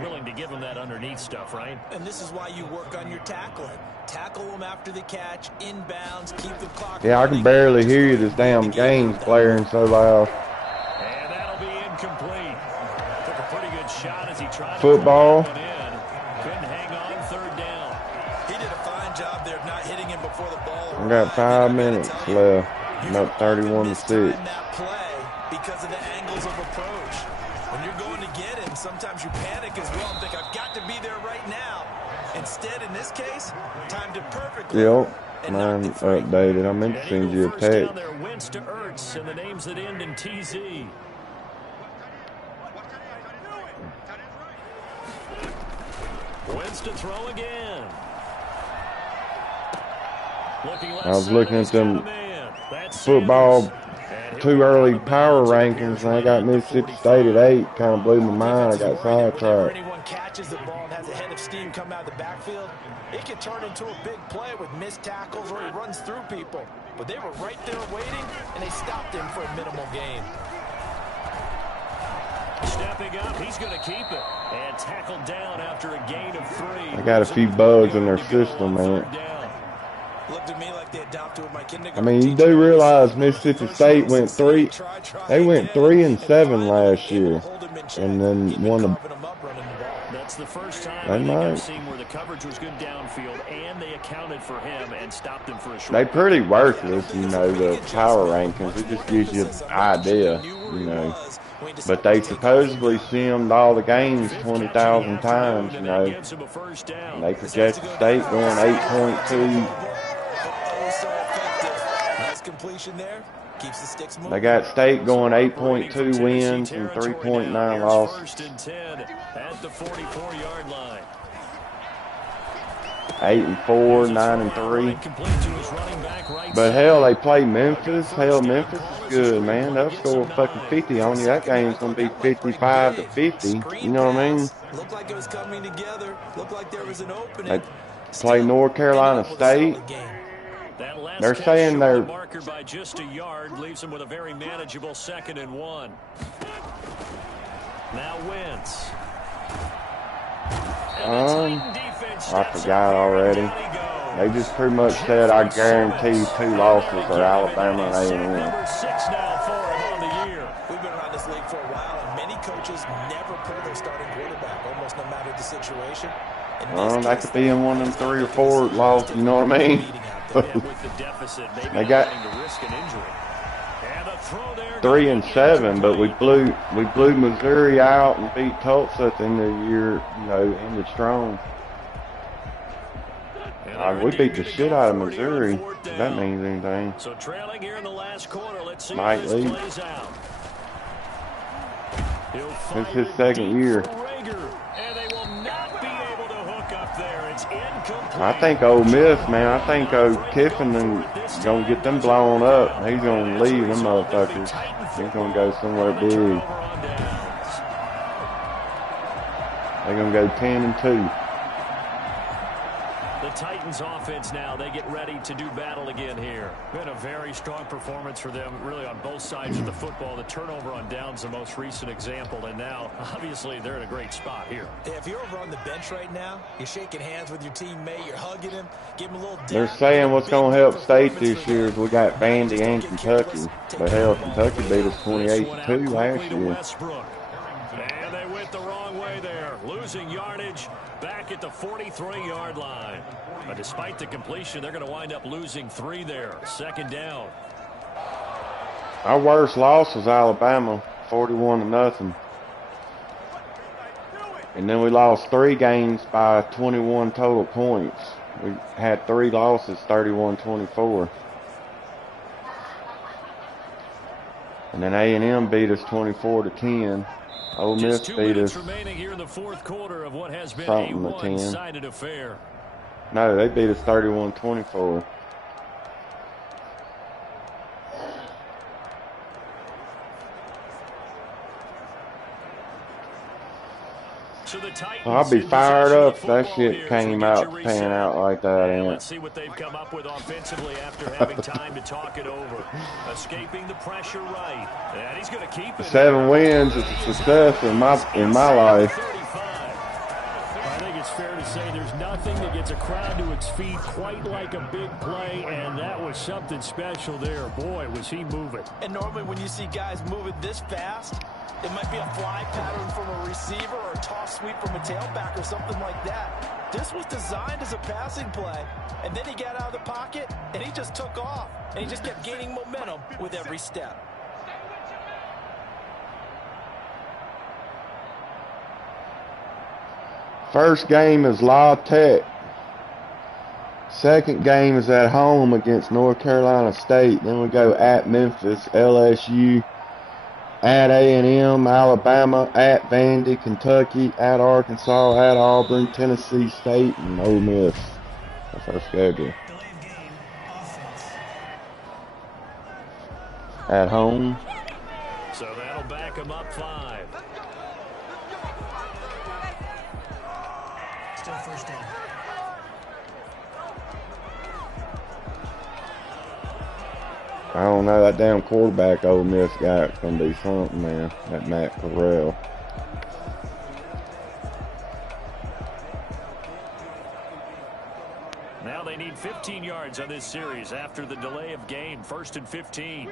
Willing to give him that underneath stuff, right? And this is why you work on your tackling. Tackle them after the catch, inbounds, keep the clock. Yeah, I can barely hear you. This damn game's blaring so loud. And that'll be incomplete. Took a pretty good shot as he tried Football. to put it in. Couldn't hang on 3rd down. He did a fine job there of not hitting him before the ball. I got 5 minutes left. I'm up 31-6. That play because of the angles of approach. When you're going to get him, sometimes you panic as well and think, I've got to be there right now. Instead, in this case, timed it perfectly. Yep, mine updated. I meant to send you a text. There, Wentz to Ertz, and the names that end in TZ. Wentz to throw again. I was looking at them football too early power rankings, and I got Mississippi State at 8. Kind of blew my mind. I got sidetracked. Anyone catches the ball and has a head of steam come out of the backfield, it can turn into a big play with missed tackles or he runs through people. But they were right there waiting, and they stopped him for a minimal gain. Stepping up, he's going to keep it. And tackled down after a gain of 3. I got a few bugs in their system, man. Looked at me like they adopted my kindergarten. I mean, you do realize Mississippi State went 3. They went 3-7 last year, and then won the It's the first time They I think might. I've seen where the coverage was good downfield and they accounted for him and stopped him for a short. They pretty worthless, you know, the power rankings. It just gives you an idea, you know. But they supposedly simmed all the games 20,000 times, you know. And they projected State going 8.2. Nice completion there. Keeps the sticks moving. They got State going 8.2 wins and 3.9 losses. First and 10 at the 44-yard line. 8-4, 9-3. But hell, they play Memphis. Hell, Memphis is good, man. They'll score fucking 50 on you. That game's gonna be 55-50. You know what I mean? Looked like it was coming together. Looked like there was an opening. They play North Carolina State. They're saying they're marker by just a yard leaves them with a very manageable 2nd and 1. Now Wentz. I forgot already. They just pretty much said I guarantee 2 losses are Alabama and A&M. Number 6 now for him on the year. We've been around this league for a while, and many coaches never pull their starting quarterback, almost no matter the situation. That could be in one of them 3 or 4 losses, you know what I mean? They got 3-7, but we blew Missouri out and beat Tulsa at the end of the year, you know, ended strong. We beat the shit out of Missouri, if that means anything. So trailing here in the last quarter, let's see Mike Lee. It's his 2nd year. I think Ole Miss, man, I think Kiffin is going to get them blown up. He's going to leave them motherfuckers. He's going to go somewhere big. They're going to go 10-2. The Titans offense now, they get ready to do battle again here. Been a very strong performance for them, really on both sides of the football. The turnover on downs the most recent example, and now, obviously, they're in a great spot here. Yeah, if you're over on the bench right now, you're shaking hands with your teammate, you're hugging him, give him a little dap. They're saying what's going to help State this year is we got Vandy and Kentucky. But hell, Kentucky beat us 28-2 last year. And they went the wrong way there, losing yardage back at the 43-yard line. But despite the completion, they're going to wind up losing 3 there. 2nd down. Our worst loss was Alabama, 41-0. And then we lost 3 games by 21 total points. We had 3 losses, 31-24. And then A&M beat us 24-10. Ole Miss beat us remaining here in the 4th quarter of what has been something a to 10. one-sided affair. No, they beat us 31-24. So the Titans I'll be fired up if that shit came out, pan out like that. And let's see what they've come up with offensively after having time to talk it over. Escaping the pressure right. And he's going to keep it. 7 wins is a success in my life. I think it's fair to say there's nothing that gets a crowd to its feet quite like a big play, and that was something special there. Boy, was he moving. And normally when you see guys moving this fast, it might be a fly pattern from a receiver or a toss sweep from a tailback or something like that. This was designed as a passing play, and then he got out of the pocket, and he just took off, and he just kept gaining momentum with every step. First game is La Tech. Second game is at home against North Carolina State. Then we go at Memphis, LSU, at A&M, Alabama, at Vandy, Kentucky, at Arkansas, at Auburn, Tennessee State, and Ole Miss. That's our schedule. At home. So that'll back them up 5. Still 1st down. I don't know, that damn quarterback Ole Miss guy's going to be something, man. That Matt Corral. Now they need 15 yards on this series after the delay of game. 1st and 15.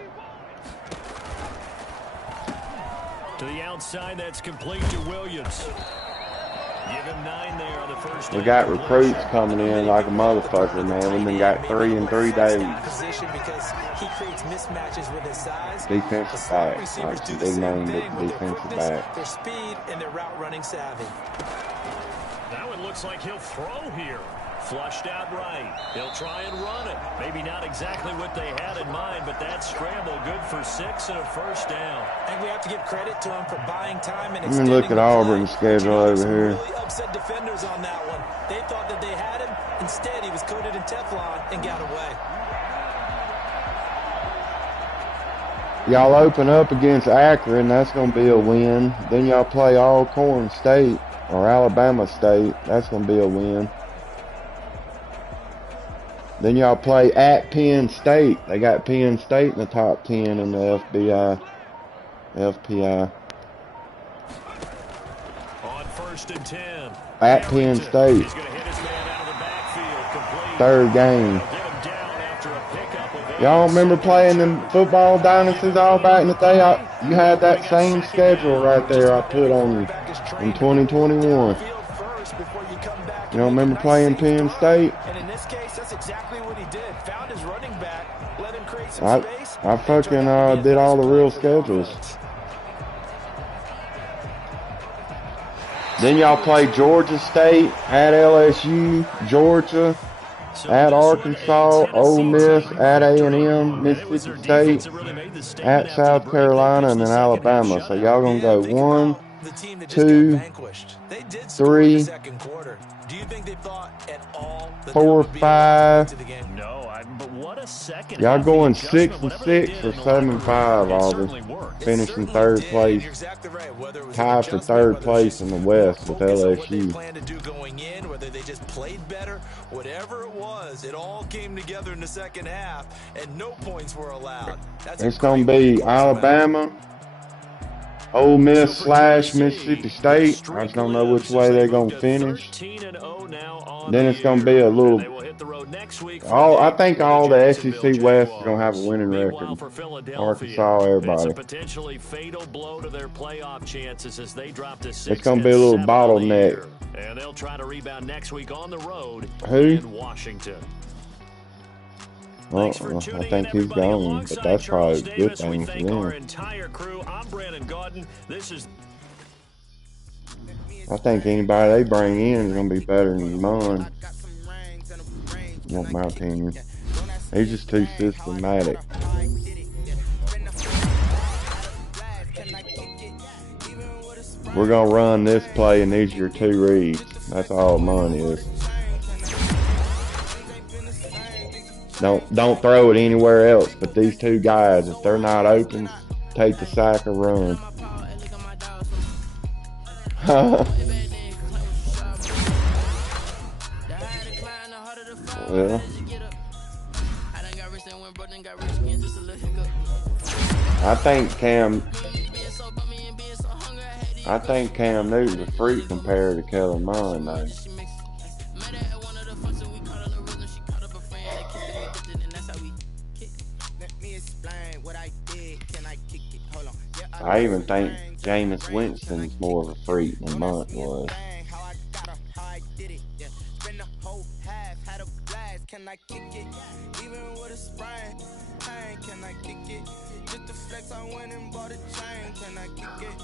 To the outside, that's complete to Williams. Give him 9 there on the first. We got recruits coming in like a motherfucker, man. We done got 3 in 3 days. Position because he creates mismatches with his size. Defensive back. Like they named it defensive back. Their speed and their route running savvy. Now it looks like he'll throw here. Flushed out right. He'll try and run it. Maybe not exactly what they had in mind, but that scramble good for 6 and a first down. And we have to give credit to him for buying time and Let me look at Auburn's schedule over here. Really upset defenders on that one. They thought that they had him. Instead, he was coated in Teflon and got away. Y'all open up against Akron, that's going to be a win. Then y'all play Alcorn State or Alabama State. That's going to be a win. Then y'all play at Penn State. They got Penn State in the top 10 in the FPI. On 1st and 10. At Penn State. He's going to hit his man out of the backfield. Complete. 3rd game. Get him down after a pickup of 8. Y'all remember playing them football dynasties all back in the day? You had that same schedule right there I put on you in 2021. You don't remember playing Penn State? And in this case, that's exactly what he did. Found his running back, let him create some space. I fucking did all the real schedules. Then y'all play Georgia State, at LSU, Georgia, at Arkansas, Ole Miss, at A&M, Mississippi State, at South Carolina, and then Alabama. So y'all gonna go 1, 2, 3, 4, 5. No, but what a second. Y'all going 6 and 6 or 7 and 5, Auburn. Finishing 3rd place. Tied for 3rd place in the West with LSU. Whether they just played better, whatever it was, it all came together in the second half, and no points were allowed. It's going to be Alabama, Ole Miss / Mississippi State. I just don't know which way they're going to finish. Then it's going to be a little... I think all the SEC West is going to have a winning record. Arkansas, everybody. Potentially fatal blow to their playoff chances as they drop to 6. It's going to be a little bottleneck. And they'll try to rebound next week on the road in Washington. Well, I think he's gone, but that's probably a good thing for them. I think anybody they bring in is going to be better than Munn. Want my opinion. He's just too systematic. We're going to run this play and these are your 2 reads. That's all Munn is. Don't throw it anywhere else but these 2 guys. If they're not open, take the sack or run. Well, I think Cam Newton's a freak compared to Kellen Mond, though. I even think Jameis Winston's more of a freak than Mont was.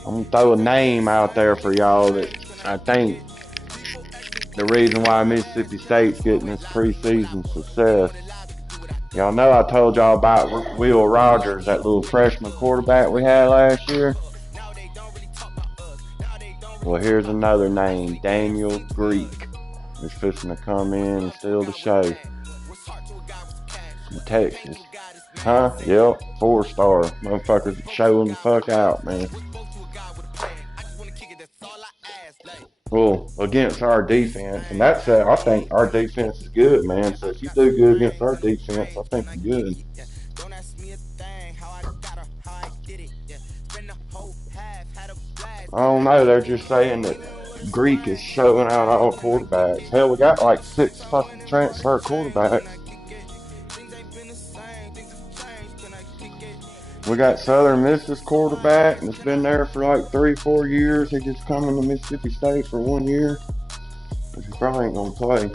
I'm going to throw a name out there for y'all that I think the reason why Mississippi State's getting this preseason success. Y'all know I told y'all about Will Rogers, that little freshman quarterback we had last year. Well, here's another name, Daniel Greek. He's fixing to come in and steal the show. From Texas. Huh? Yep, 4-star. Motherfuckers showing the fuck out, man. Well, against our defense, and that's I think our defense is good, man. So if you do good against our defense, I think you're good. I don't know. They're just saying that Greek is showing out all quarterbacks. Hell, we got like 6 fucking transfer quarterbacks. We got Southern Miss's quarterback, and it's been there for like 3-4 years. He just come into Mississippi State for 1 year. He probably ain't gonna play.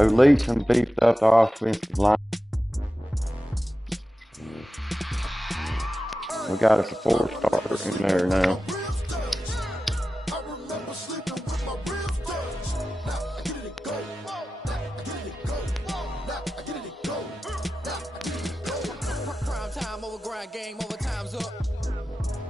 Leach and beefed up the offensive line. We got us a 4-starter in there now. Prime time over grind game, over time's up.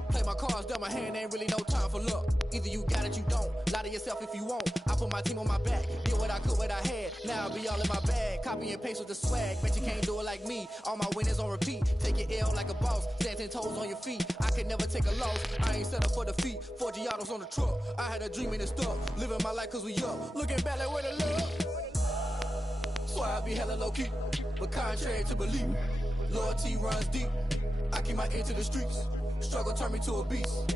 Play my cards, dealt my hand, ain't really no time for luck. Either you got it, you don't. Lie to yourself if you won't. I put my team on my back, did what I could, what I had. Now I'll be all in my bag. Copy and paste with the swag. Bet you can't do it like me. All my winners on repeat. Take your L like a boss. Stand 10 toes on your feet. I can never take a loss. I ain't set up for defeat. 4 Giottos on the truck. I had a dream and it's stuck. Living my life cause we up. Looking back like where the love. So I be hella low key. But contrary to belief, loyalty runs deep. I keep my ear to the streets. Struggle turned me to a beast.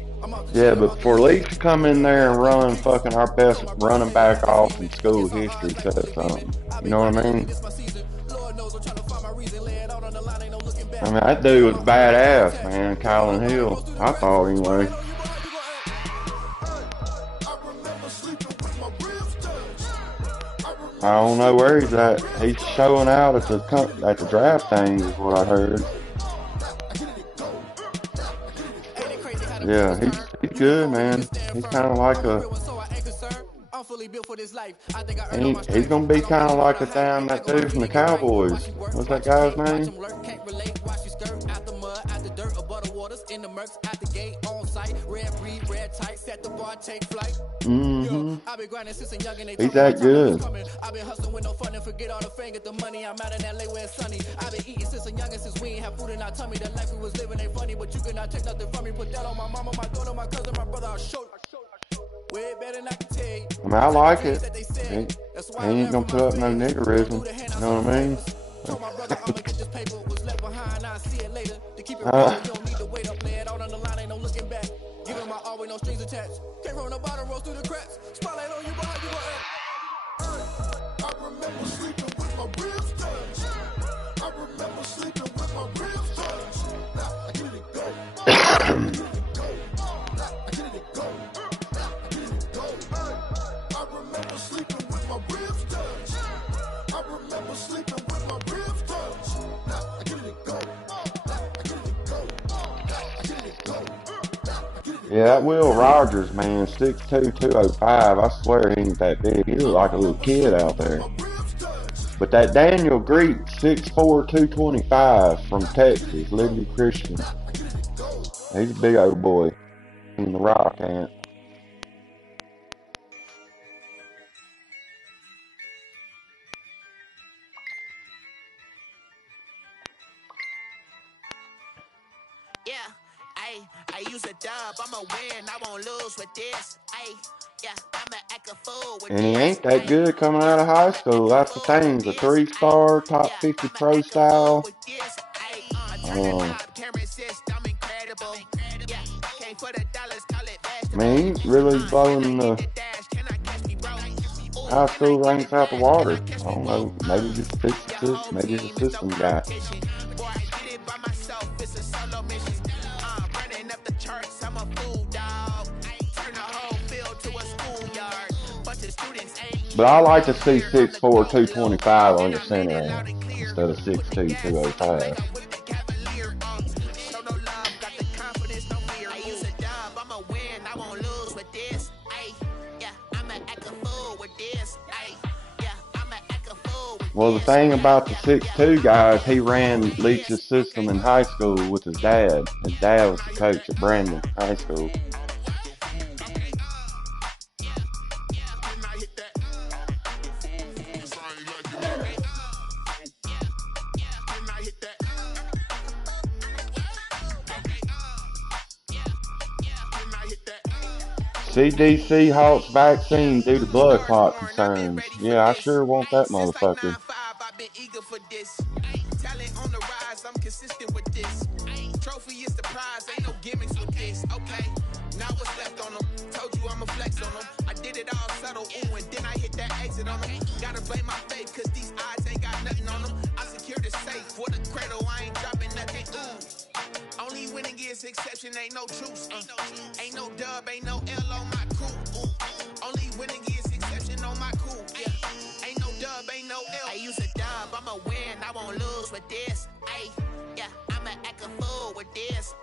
Yeah, but for Leach to come in there and run fucking our best running back off in school history says something. You know what I mean? I mean, that dude was badass, man, Kylan Hill. I thought anyway. I don't know where he's at. He's showing out at the draft thing is what I heard. Yeah, he's good, man. He's kind of like he's gonna be kind of like that dude from the Cowboys. What's that guy's name? Mm-hmm. He's that good. I've been hustling with no fun and forget all the fame, get the money. I'm out in LA where it's sunny. I've been eating since a youngin' since we ain't have food in our tummy. The life we was living ain't funny, but you cannot take nothing from me. Put that on my mama, my daughter, my cousin, my brother. I'll show you. Way better than I can tell you. I mean, I like it. He ain't gonna put up no niggerism. You know what I mean? Told my brother I'ma get this paper. Was left behind, I'll see it later. To keep it real, you don't need to wait up. Play it out on the line, ain't no looking back. Give him my all with no strings attached. Came from the bottom, rose through the cracks. Spotlight on you, behind you, I remember sleeping with my ribs touched. I remember sleeping with my ribs touched. I get it go. I get it go. I get it go. I get it go. I remember sleeping with my ribs touched. I remember sleeping with my ribs touched. I get it go. I get it go. I get it go. Yeah, that Will Rogers, man, 6'2", 205, I swear he ain't that big. He look like a little kid out there. But that Daniel Greek, 6'4", 225 from Texas, Liberty Christian. He's a big old boy in the rock ant. I use a dub, I'ma win, I won't lose with this. I'ma act a fool with and he ain't that good coming out of high school. That's the thing. The 3-star, top 50 pro style. I mean, he's really blowing the high school ranks out the water. I don't know. Maybe he's a system guy. But I like to see 6'4", 225 on your center end instead of 6'2", 205. Well, the thing about the 6'2" guy is he ran Leach's system in high school with his dad. His dad was the coach at Brandon High School. CDC halts vaccine due to blood clot concerns. Yeah, I sure want that motherfucker. Trophy is the prize, ain't no gimmicks with this. Okay, Now what's left on them? Told you I'ma flex on them. I did it all subtle, ooh, and then I hit that exit on them. Gotta blame my faith, cause these odds ain't got nothing on them. I secured the safe for the cradle, I ain't dropping nothing, ooh. Only winning is exception, ain't no truce. Ain't no dub, ain't no L on my crew, ooh. Only winning is exception on my crew, yeah. Ain't no dub, ain't no L. I use a dub, I'ma win, I won't lose with this, ayy. Yeah, I'ma act a fool with this,